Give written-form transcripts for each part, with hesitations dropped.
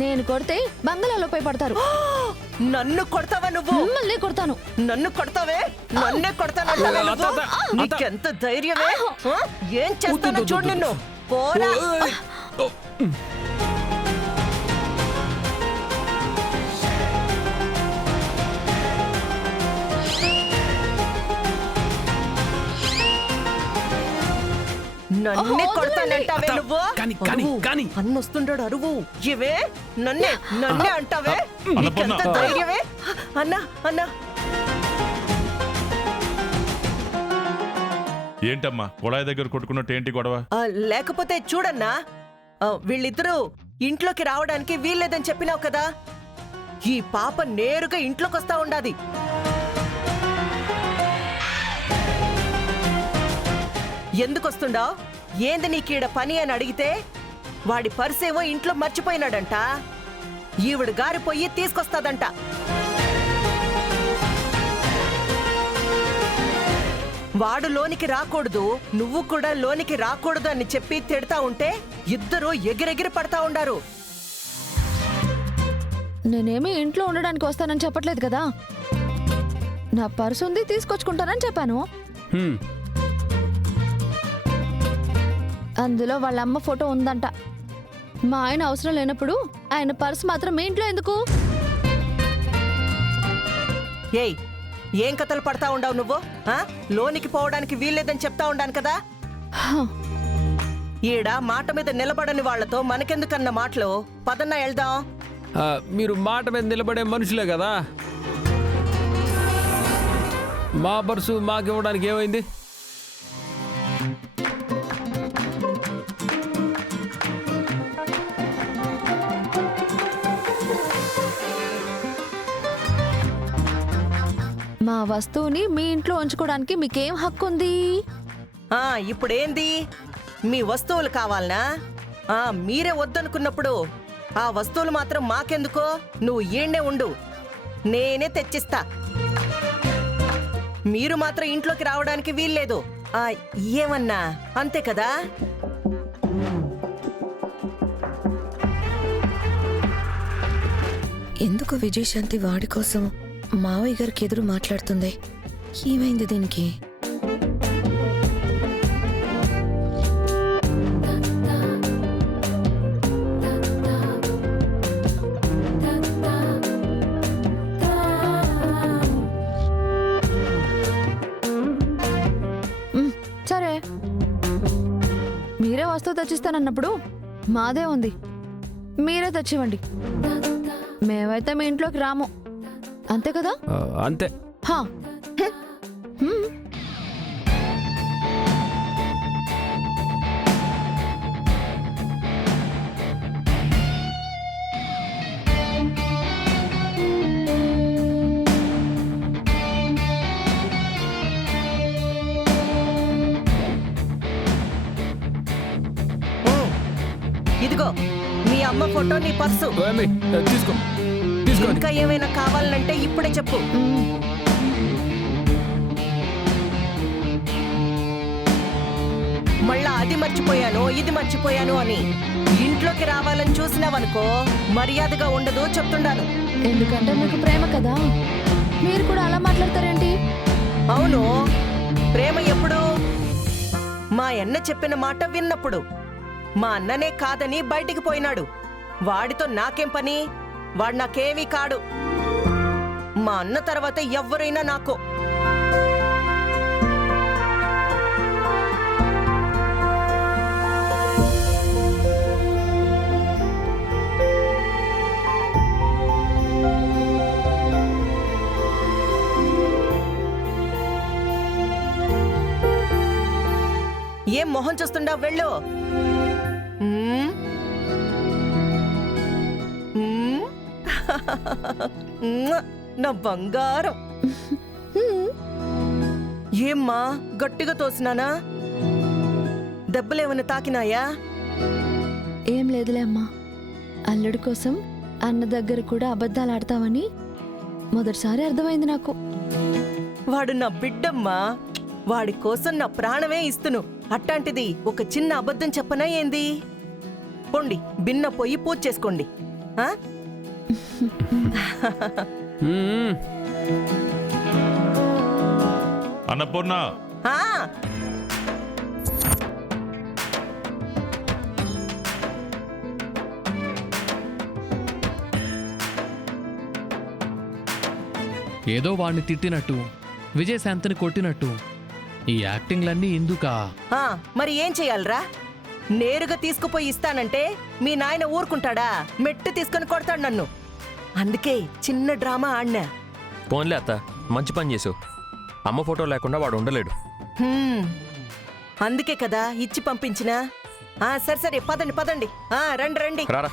నేను కొడితే బంగళాలో పోయి పడతారు. నన్ను కొడతావా నువ్వు? మిమ్మల్ని కొడతాను. నన్ను కొడతావే? నన్నే కొడతానంటావే నువ్వు? నీకెంత ధైర్యమే? ఏం చేస్తానో చూడు నిన్ను. పోరా. నన్నే కొడతానంటావే నువ్వు? అన్నొస్తుంటాడు అరువు. ఇవే నన్నే నన్నే అంటావే? నీకెంత ధైర్యమే? అన్నా అన్నా. ఏంటమ్మా కుళాయి దగ్గర కొట్టుకున్నట్టు ఏంటి గొడవ? లేకపోతే చూడన్నా, వీళ్ళిద్దరూ ఇంట్లోకి రావడానికి వీల్లేదని చెప్పినావు కదా. ఈ పాప నేరుగా ఇంట్లోకి వస్తా ఉండాది. ఎందుకొస్తుండా? ఏంది నీకీడ పని అని అడిగితే వాడి పర్సేమో ఇంట్లో మర్చిపోయినాడంట. ఈవిడ గారి పొయ్యి తీసుకొస్తాదంట. వాడు లోనికి రాకూడదు, నువ్వు కూడా లోనికి రాకూడదు అని చెప్పి తిడతా ఉంటే ఇద్దరు ఎగిరెగిరి పడతా ఉండారు. నేనేమి ఇంట్లో ఉండడానికి వస్తానని చెప్పట్లేదు కదా. నా పర్సు ఉంది, తీసుకొచ్చుకుంటానని చెప్పాను. అందులో వాళ్ళ అమ్మ ఫోటో ఉందంట. మా ఆయన అవసరం లేనప్పుడు ఆయన పర్సు మాత్రం మీ ఇంట్లో ఎందుకు? ఏయ్, ఏం కథలు పడతా ఉండవు నువ్వు? లోనికి పోవడానికి వీల్లేదని చెప్తా ఉండాను కదా. ఈడ మాట మీద నిలబడని వాళ్లతో మనకెందుకన్న మాటలు. పదన్నా వెళ్దాం. మీరు మాట మీద నిలబడే మనుషులే కదా. మా పర్సు మాకివ్వడానికి ఏమైంది? మా వస్తువుని మీ ఇంట్లో ఉంచుకోవడానికి మీకేం హక్కు ఉంది? ఇప్పుడేంది? మీ వస్తువులు కావాలనా? మీరే వద్దనుకున్నప్పుడు ఆ వస్తువులు మాత్రం మాకెందుకో? నువ్వు ఈడ్నే ఉండు, నేనే తెచ్చిస్తా. మీరు మాత్రం ఇంట్లోకి రావడానికి వీల్లేదు. ఏమన్నా అంతే కదా. ఎందుకు విజయశాంతి వాడి కోసం మావయ్య గారికి ఎదురు మాట్లాడుతుంది? ఏమైంది దీనికి? సరే, మీరే వస్తువు తెచ్చిస్తానన్నప్పుడు మాదే ఉంది, మీరే తెచ్చివ్వండి. మేమైతే మీ ఇంట్లోకి రాము, అంతే కదా? అంతే. ఇదిగో మీ అమ్మ ఫోటో, నీ పర్సు తీసుకో. ఇంకా ఏమైనా కావాలంటే ఇప్పుడే చెప్పు. మళ్ళా అది మర్చిపోయాను, ఇది మర్చిపోయాను అని ఇంట్లోకి రావాలని చూసినావనుకో మర్యాదగా ఉండదు చెప్తుండాను. ఎందుకంటే మీకు ప్రేమ కదా, మీరు కూడా అలా మాట్లాడతారేంటి? అవును, ప్రేమ ఎప్పుడు? మా అన్న చెప్పిన మాట విన్నప్పుడు. మా అన్ననే కాదని బయటికి పోయినాడు. వాడితో నాకేం పని? వాడు నాకేమీ కాడు. మా అన్న తర్వాత ఎవ్వరైనా నాకు. ఏం మొహం చూస్తుండా? వెళ్ళు. నా బంగారం. ఏమ్మా గట్టిగా తోసినానా? దెబ్బలేమన్నా తాకినాయా? ఏం లేదులే అమ్మా. అల్లుడి కోసం అన్న దగ్గర కూడా అబద్ధాలు ఆడతావని మొదటిసారి అర్థమైంది నాకు. వాడు నా బిడ్డమ్మా, వాడి కోసం నా ప్రాణమే ఇస్తును. అట్టాంటిది ఒక చిన్న అబద్ధం చెప్పనా ఏంది? పొండి, బిన్న పోయి పూజ చేసుకోండి. ఆ? మ్మ్. అన్నపూర్ణ ఆ, ఏదో వాణ్ణి తిట్టినట్టు విజయశాంతిని కొట్టినట్టు ఈ యాక్టింగ్లన్నీ ఎందుకా? ఆ, మరి ఏం చెయ్యాలరా? నేరుగా తీసుకుపోయి ఇస్తానంటే మీ నాయన ఊరుకుంటాడా? మెట్టు తీసుకొని కొడతాడు నన్ను. అందుకే చిన్న డ్రామా ఆడినా. పోన్లే అత్త, మంచి పని చేసావు. అమ్మ ఫోటో లేకుండా వాడు ఉండలేడు. హ్మ్. అందుకే కదా ఇచ్చి పంపించినా. సరే సరే, పదండి పదండి. రండి రండి. రారా.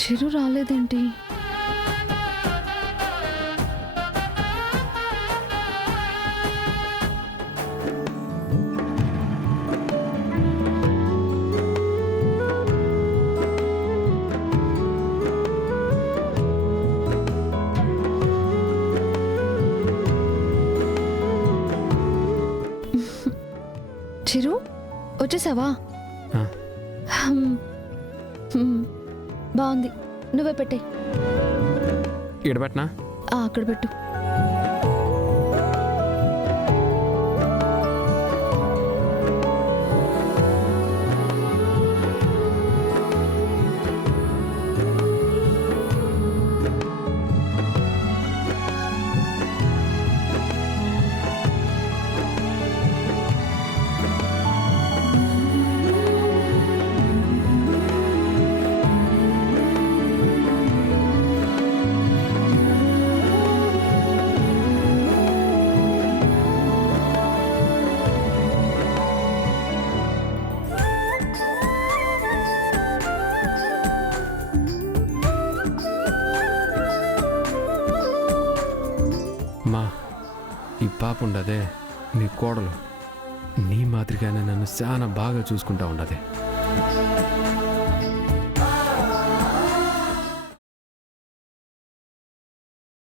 చిరు రాలేదేంటి? చిరు వచ్చేసావా? ఆ. బాగుంది, నువ్వే పెట్టే. ఈడబెట్నా? అక్కడ పెట్టు. మా ఈ పాప ఉండదే నీ కోడలు, నీ మాదిరిగానే నన్ను చాలా బాగా చూసుకుంటా ఉండదే.